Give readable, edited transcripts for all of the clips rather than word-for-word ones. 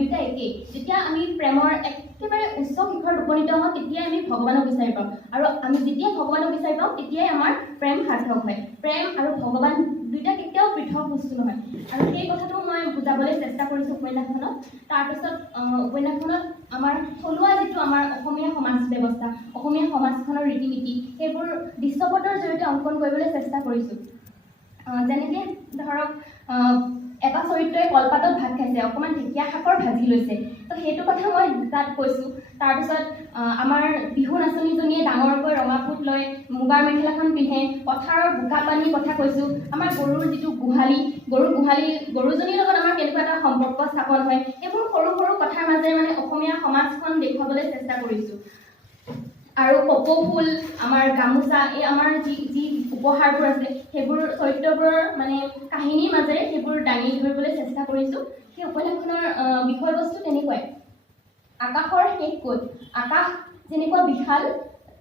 দুইটা একেই। যেতিয়া আমি প্ৰেমৰ একেবাৰে উচ্চ শিখৰত উপনীত হওঁ তেতিয়াই আমি ভগৱানক বিচাৰি পাওঁ, আৰু আমি যেতিয়া ভগৱানক বিচাৰি পাওঁ তেতিয়াই আমাৰ প্ৰেম সাৰ্থক হয়। প্ৰেম আৰু ভগৱান দুইটা কেতিয়াও পৃথক বস্তু নহয়, আৰু সেই কথাটো মই বুজাবলৈ চেষ্টা কৰিছোঁ উপন্যাসখনত। তাৰপিছত উপন্যাসখনত আমাৰ থলুৱা যিটো আমাৰ অসমীয়া সমাজ ব্যৱস্থা, অসমীয়া সমাজখনৰ ৰীতি নীতি, সেইবোৰ দৃশ্যপটৰ জৰিয়তে অংকন কৰিবলৈ চেষ্টা কৰিছোঁ। যেনেকৈ ধৰক এটা চৰিত্ৰই কলপাতত ভাত খাইছে, অকণমান ঢেকীয়া শাকৰ ভাজি লৈছে, তো সেইটো কথা মই তাত কৈছোঁ। তাৰপিছত আমাৰ বিহু নাচনীজনীয়ে ডাঙৰকৈ ৰঙা ফুট লৈ মুগাৰ মেখেলাখন পিন্ধে, পথাৰৰ বোকা পানীৰ কথা কৈছোঁ। আমাৰ গৰুৰ যিটো গৰুজনীৰ লগত আমাৰ কেনেকুৱা এটা সম্পৰ্ক স্থাপন হয়, এইবোৰ সৰু সৰু কথাৰ মাজেৰে মানে অসমীয়া সমাজখন দেখুৱাবলৈ চেষ্টা কৰিছোঁ। আৰু কপৌ ফুল, আমাৰ গামোচা, এই আমাৰ যি উপহাৰবোৰ আছে সেইবোৰ চৰিত্ৰবোৰৰ মানে কাহিনীৰ মাজেৰে সেইবোৰ দাঙি ধৰিবলৈ চেষ্টা কৰিছোঁ। সেই উপন্যাসখনৰ বিষয়বস্তু তেনেকুৱাই। আকাশৰ শেষ ক'ত? আকাশ যেনেকুৱা বিশাল,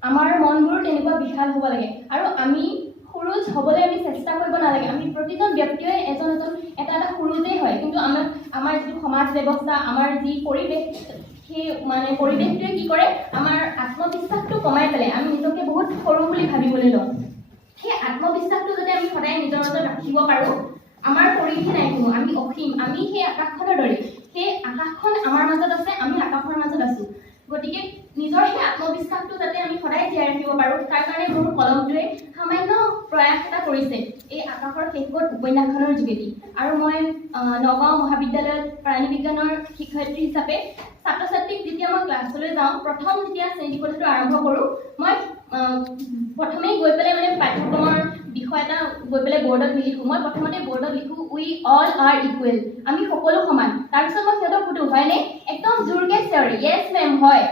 আমাৰ মনবোৰো তেনেকুৱা বিশাল হ'ব লাগে, আৰু আমি সুৰুজ হ'বলৈ আমি চেষ্টা কৰিব নালাগে। আমি প্ৰতিজন ব্যক্তিয়ে এজন এটা সুৰুজেই হয়, কিন্তু আমাৰ যিটো সমাজ ব্যৱস্থা, আমাৰ যি পৰিৱেশ, সেই মানে পৰিৱেশটোৱে কি কৰে, আমাৰ আত্মবিশ্বাসটো কমাই পেলাই আমি নিজকে বহুত সৰু বুলি ভাবিবলৈ লওঁ। সেই আত্মবিশ্বাসটো যদি আমি সদায় নিজৰ মাজত ৰাখিব পাৰোঁ, আমাৰ পৰিধি নাই কোনো, আমি অসীম, আমি সেই আকাশখনৰ দৰে। সেই আকাশখন আমাৰ মাজত আছে, আমি আকাশৰ মাজত আছোঁ। গতিকে নিজৰ সেই আত্মবিশ্বাসটো যাতে আমি সদায় জীয়াই ৰাখিব পাৰোঁ, তাৰ কাৰণে মোৰ কলমটোৱে সামান্য প্ৰয়াস এটা কৰিছে এই আকাশৰ শেষ ক'ত উপন্যাসখনৰ যোগেদি। আৰু মই নগাঁও মহাবিদ্যালয়ত প্ৰাণী বিজ্ঞানৰ শিক্ষয়িত্ৰী হিচাপে ছাত্ৰ ছাত্ৰীক যেতিয়া মই ক্লাছলৈ যাওঁ, প্ৰথম যেতিয়া শ্ৰেণীকোঠাটো আৰম্ভ কৰোঁ, মই প্ৰথমেই গৈ পেলাই মানে পাঠ্যক্ৰমৰ বিষয় এটা গৈ পেলাই বৰ্ডত লিখোঁ। মই প্ৰথমতে বৰ্ডত লিখোঁ উই অল আৰ ইকুৱেল, আমি সকলো সমান। তাৰপিছত মই সিহঁতক সুধোঁ হয়নে, একদম জোৰকে চিঞৰি য়েছ মেম হয়।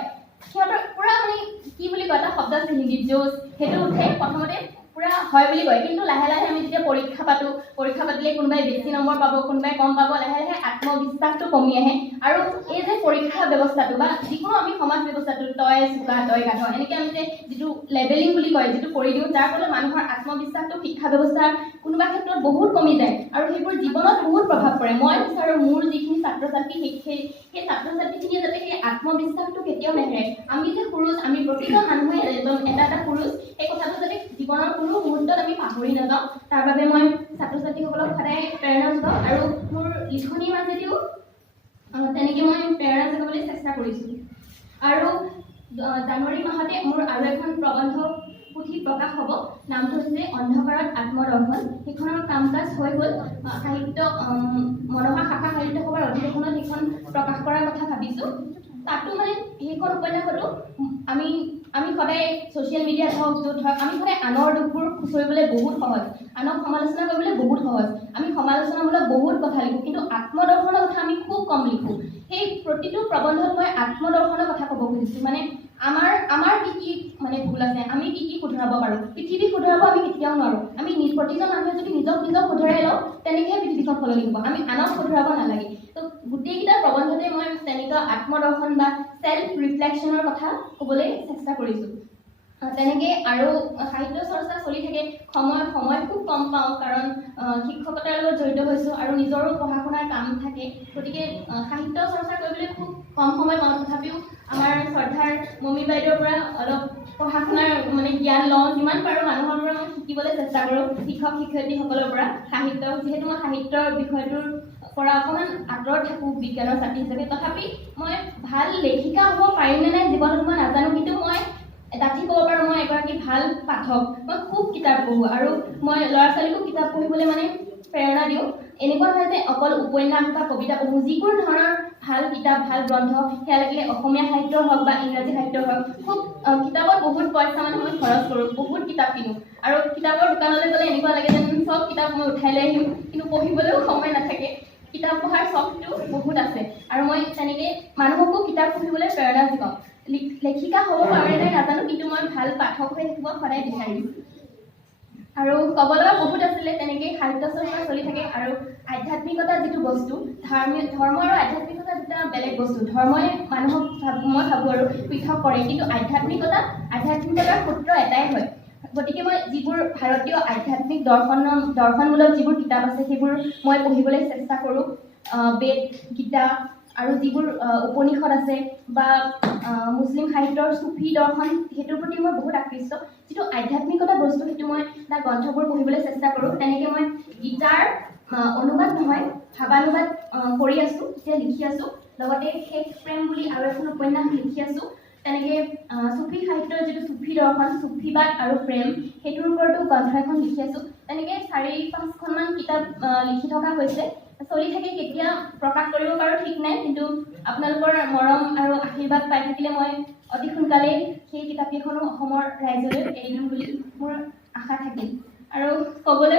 সিহঁতৰ পূৰা মানে কি বুলি কয়, এটা শব্দ আছে হিন্দীত জোচ, সেইটো উঠে। প্ৰথমতে পূৰা হয় বুলি কয়, কিন্তু লাহে লাহে আমি যেতিয়া পৰীক্ষা পাতিলে কোনোবাই বেছি নম্বৰ পাব, কোনোবাই কম পাব, লাহে লাহে আত্মবিশ্বাসটো কমি আহে। আৰু এই যে পৰীক্ষা ব্যৱস্থাটো বা যিকোনো আমি সমাজ ব্যৱস্থাটো, তই চোকা তই গাধ, এনেকৈ আমি যে যিটো লেবেলিং বুলি কয়, যিটো কৰি দিওঁ, যাৰ ফলত মানুহৰ আত্মবিশ্বাসটো শিক্ষা ব্যৱস্থাৰ কোনোবা ক্ষেত্ৰত বহুত কমি যায়, আৰু সেইবোৰ জীৱনত বহুত প্ৰভাৱ পৰে। মই বিচাৰোঁ মোৰ যিখিনি ছাত্ৰ ছাত্ৰী সেই ছাত্ৰ ছাত্ৰীখিনিয়ে যাতে সেই আত্মবিশ্বাসটো কেতিয়াও নেহেৰে। আমি যে সুৰুজ, আমি প্ৰতিজন মানুহে এটা সুৰুজ, সেই কথাটো যাতে জীৱনৰ কোনো মুহূৰ্তত আমি পাহৰি নাযাওঁ, তাৰ বাবে মই ছাত্ৰ ছাত্ৰীসকলক সদায় প্ৰেৰণা যোগাওঁ, আৰু মোৰ লিখনিৰ মাজেদিও তেনেকৈ মই প্ৰেৰণা যোগাবলৈ চেষ্টা কৰিছোঁ। আৰু জানুৱাৰী মাহতে মোৰ আৰু এখন প্ৰবন্ধ পুথি প্ৰকাশ হ'ব, নামটো হৈছে অন্ধকাৰত আত্মদৰ্শন। সেইখনৰ কাম কাজ হৈ গ'ল, সাহিত্য মনোহা শাখা সাহিত্য সভাৰ অধিৱেশনত সেইখন প্ৰকাশ কৰাৰ কথা ভাবিছোঁ। তাতো মানে সেইখন উপন্যাসতো আমি সদায় ছ'চিয়েল মিডিয়াত হওক, য'ত হওক, আমি সদায় আনৰ দুখবোৰ খুচৰিবলৈ বহুত সহজ, আনক সমালোচনা কৰিবলৈ বহুত সহজ, আমি সমালোচনামূলক বহুত কথা লিখোঁ, কিন্তু আত্মদৰ্শনৰ কথা আমি খুব কম লিখোঁ। সেই প্ৰতিটো প্ৰবন্ধত মই আত্মদৰ্শনৰ কথা ক'ব খুজিছোঁ, মানে আমাৰ কি মানে ভুল আছে, আমি কি শুধৰাব পাৰোঁ। পৃথিৱীক শুধৰাব আমি কেতিয়াও নোৱাৰোঁ। আমি প্ৰতিজন মানুহে যদি নিজক শুধৰাই লওঁ, তেনেকৈহে পৃথিৱীখন সলনি হ'ব, আমি আনক শুধৰাব নালাগে। তো গোটেইকেইটা প্ৰবন্ধতে মই তেনেকুৱা আত্মদৰ্শন বা চেল্ফ ৰিফ্লেকশ্যনৰ কথা ক'বলৈ চেষ্টা কৰিছোঁ। তেনেকৈ আৰু সাহিত্য চৰ্চা চলি থাকে। সময় খুব কম পাওঁ, কাৰণ শিক্ষকতাৰ লগত জড়িত হৈছোঁ আৰু নিজৰো পঢ়া শুনাৰ কাম থাকে, গতিকে সাহিত্য চৰ্চা কৰিবলৈ খুব কম সময় পাওঁ। তথাপিও আমাৰ শ্ৰদ্ধাৰ মমী বাইদেউৰ পৰা অলপ পঢ়া শুনাৰ মানে জ্ঞান লওঁ, যিমান পাৰোঁ মানুহৰ পৰা মই শিকিবলৈ চেষ্টা কৰোঁ, শিক্ষক শিক্ষয়িত্ৰীসকলৰ পৰা। যিহেতু মই সাহিত্যৰ বিষয়টোৰ পৰা অকণমান আঁতৰত থাকোঁ বিজ্ঞানৰ ছাত্ৰী হিচাপে, তথাপি মই ভাল লেখিকা হ'ব পাৰিম নে নাই জীৱনত মই নাজানো, কিন্তু মই ডাঠি ক'ব পাৰোঁ মই এগৰাকী ভাল পাঠক। মই খুব কিতাপ পঢ়োঁ, আৰু মই ল'ৰা ছোৱালীকো কিতাপ পঢ়িবলৈ মানে প্ৰেৰণা দিওঁ। এনেকুৱা নহয় যে অকল উপন্যাস বা কবিতা পঢ়োঁ, যিকোনো ধৰণৰ ভাল কিতাপ, ভাল গ্ৰন্থ, সেয়া লাগিলে অসমীয়া সাহিত্যৰ হওক বা ইংৰাজী সাহিত্যৰ হওক, খুব কিতাপত বহুত পইচা মানে মই খৰচ কৰোঁ, বহুত কিতাপ কিনোঁ। আৰু কিতাপৰ দোকানলৈ গ'লে এনেকুৱা লাগে যেন চব কিতাপ মই উঠাই লৈ আহিম, কিন্তু পঢ়িবলৈও সময় নাথাকে। কিতাপ পঢ়াৰ চখটো বহুত আছে, আৰু মই তেনেকৈ মানুহকো কিতাপ পঢ়িবলৈ প্ৰেৰণা যোগাওঁ। লেখিকা হ'ব পাৰে নাই নাজানো, কিন্তু মই ভাল পাঠক হৈ থাকিব সদায় বিচাৰিম। আৰু ক'ব লগা বহুত আছিলে, তেনেকৈ সাহিত্য চৰ্চা চলি থাকে। আৰু আধ্যাত্মিকতা যিটো বস্তু, ধৰ্ম আৰু আধ্যাত্মিকতা দুটা বেলেগ বস্তু। ধৰ্মই মানুহক মই ভাবোঁ আৰু পৃথক কৰে, কিন্তু আধ্যাত্মিকতাৰ সূত্ৰ এটাই হয়। গতিকে মই যিবোৰ ভাৰতীয় আধ্যাত্মিক দৰ্শনমূলক যিবোৰ কিতাপ আছে, সেইবোৰ মই পঢ়িবলৈ চেষ্টা কৰোঁ। বেদ, গীতা আৰু যিবোৰ উপনিষদ আছে বা মুছলিম সাহিত্যৰ চুফি দৰ্শন সেইটোৰ প্ৰতি মই বহুত আকৃষ্ট যিটো আধ্যাত্মিকতা বস্তু সেইটো মই তাৰ গ্ৰন্থবোৰ পঢ়িবলৈ চেষ্টা কৰোঁ তেনেকৈ মই গীতাৰ অনুবাদ নহয় ভাৱানুবাদ কৰি আছোঁ এতিয়া লিখি আছোঁ লগতে শেষ প্ৰেম বুলি আৰু এখন উপন্যাস লিখি আছোঁ তেনেকৈ চুফি সাহিত্যৰ যিটো চুফি দৰ্শন চুফিবাদ আৰু প্ৰেম সেইটোৰ ওপৰতো গ্ৰন্থ এখন লিখি আছোঁ তেনেকৈ 4-5খনমান কিতাপ লিখি থকা হৈছে চলি থাকে কেতিয়া প্ৰকাশ কৰিব পাৰোঁ ঠিক নাই কিন্তু আপোনালোকৰ মৰম আৰু আশীৰ্বাদ পাই থাকিলে মই অতি সোনকালেই সেই কিতাপকেইখনো অসমৰ ৰাইজলৈ এৰি দিম বুলি মোৰ আশা থাকিল আৰু ক'বলৈ